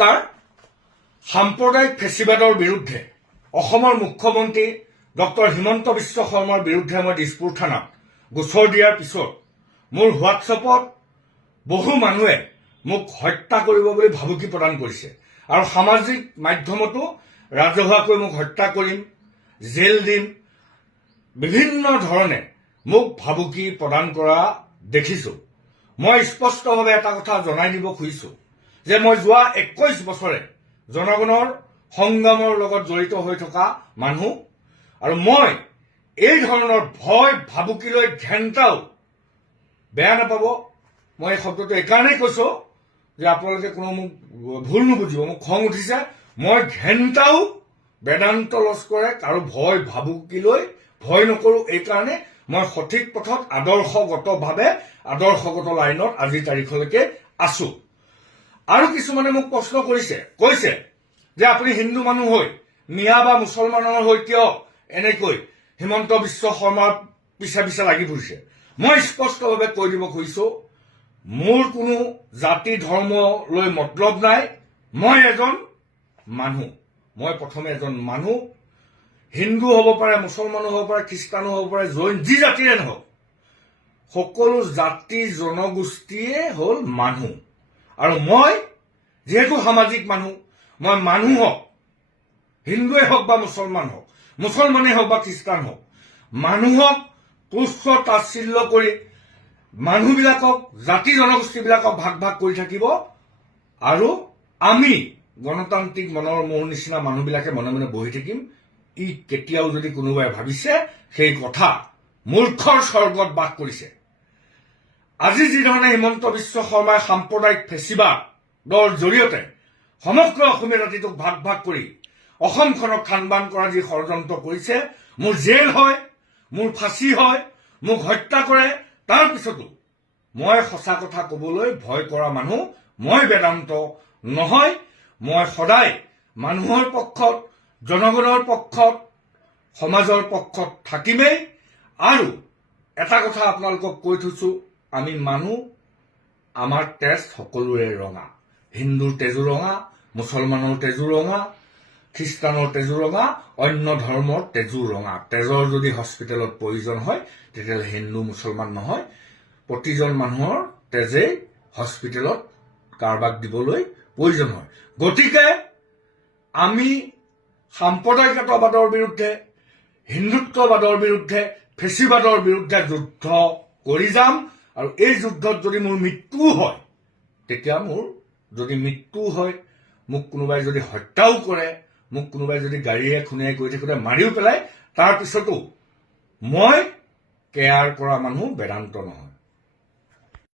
নমস্কাৰ। সাম্প্ৰদায়িক ফেচিবাদৰ বিৰুদ্ধে অসমৰ মুখ্যমন্ত্ৰী ডক্টৰ হিমন্ত বিশ্ব শৰ্মাৰ বিৰুদ্ধে মই দিছপুৰ থানাত গোচৰ দিয়াৰ পিছত মোৰ হোৱাটছএপত বহু মানুহে মোক হত্যা কৰিব বুলি ভাবুকি প্ৰদান কৰিছে আৰু সামাজিক মাধ্যমতো ৰাজহুৱাকৈ মোক হত্যা কৰিম, জেল দিম, বিভিন্ন ধৰণে মোক ভাবুকি প্ৰদান কৰা দেখিছো। মই স্পষ্টভাৱে এটা কথা জনাই দিব খুজিছো যে মই যোৱা 21 বছৰে জনগণৰ সংগ্ৰামৰ লগত জড়িত হৈ থকা মানুহ আৰু মই এই ধৰণৰ ভয় ভাবুকিলৈ ঘেণ্টাও বেয়া নাপাব। মই এই শব্দটো এইকাৰণেই কৈছো যে আপোনালোকে কোনো মোক ভুল নুবুজিব, মোক খং উঠিছে। মই ঘেণ্টাও বেদান্ত লস্কৰে কাৰো ভয় ভাবুকিলৈ ভয় নকৰো। এইকাৰণে মই সঠিক পথত আদৰ্শগতভাৱে আদৰ্শগত লাইনত আজিৰ তাৰিখলৈকে আছো। আৰু কিছুমানে মোক প্ৰশ্ন কৈছে যে আপুনি হিন্দু মানুহ হৈ মিয়া বা মুছলমানৰ হৈ কিয় এনেকৈ হিমন্ত বিশ্ব শৰ্মাৰ পিছে পিছে লাগি ফুৰিছে। মই স্পষ্টভাৱে কৈ দিব খুজিছো, মোৰ কোনো জাতি ধৰ্ম লৈ মতলব নাই। মই এজন মানুহ। মই প্ৰথমে এজন মানুহ। হিন্দু হ'ব পাৰে, মুছলমানো হ'ব পাৰে, খ্ৰীষ্টানো হ'ব পাৰে, জৈন, যি জাতিৰে নহওক, সকলো জাতি জনগোষ্ঠীয়ে হ'ল মানুহ। আৰু মই যিহেতু সামাজিক মানুহ, মই মানুহক, হিন্দুৱে হওক বা মুছলমান হওক, মুছলমানেই হওক বা খ্ৰীষ্টান হওক, মানুহক তুচ্ছ তাচ্ছিল্য কৰি মানুহবিলাকক, জাতি জনগোষ্ঠীবিলাকক ভাগ ভাগ কৰি থাকিব আৰু আমি গণতান্ত্ৰিক মনৰ মোৰ নিচিনা মানুহবিলাকে মনে মনে বহি থাকিম, ই কেতিয়াও যদি কোনোবাই ভাবিছে সেই কথা মূৰ্খৰ স্বৰ্গত বাস কৰিছে। আজি যিধৰণে হিমন্ত বিশ্ব শৰ্মাই সাম্প্ৰদায়িক ফেচিবাদৰ জৰিয়তে সমগ্ৰ অসমীয়া জাতিটোক ভাগ ভাগ কৰি অসমখনক খানবান কৰা যি ষড়যন্ত্ৰ কৰিছে, মোৰ জেল হয়, মোৰ ফাঁচি হয়, মোক হত্যা কৰে, তাৰ পিছতো মই সঁচা কথা কবলৈ ভয় কৰা মানুহ। মই বেদান্ত নহয়। মই সদায় মানুহৰ পক্ষত, জনগণৰ পক্ষত, সমাজৰ পক্ষত থাকিমেই। আৰু এটা কথা আপোনালোকক কৈ থৈছো, আমি মানুহ, আমাৰ তেজ সকলোৰে ৰঙা। হিন্দুৰ তেজো ৰঙা, মুছলমানৰ তেজো ৰঙা, খ্ৰীষ্টানৰ তেজো ৰঙা, অন্য ধৰ্মৰ তেজো ৰঙা। তেজৰ যদি হস্পিটেলত প্ৰয়োজন হয় তেতিয়াহ'লে হিন্দু মুছলমান নহয়, প্ৰতিজন মানুহৰ তেজেই হস্পিটেলত কাৰোবাক দিবলৈ প্ৰয়োজন হয়। গতিকে আমি সাম্প্ৰদায়িকতাবাদৰ বিৰুদ্ধে, হিন্দুত্ববাদৰ বিৰুদ্ধে, ফেচিবাদৰ বিৰুদ্ধে যুদ্ধ কৰি যাম। আৰু এই যুদ্ধত যদি মোৰ মৃত্যু হয়, তেতিয়া মোৰ যদি মৃত্যু হয়, মোক কোনোবাই যদি হত্যাও কৰে, মোক কোনোবাই যদি গাড়ীয়ে খুন্দিয়াই গৈ থাকোঁতে মাৰিও পেলায়, তাৰ পিছতো মই কেয়াৰ কৰা মানুহ বেদান্ত নহয়।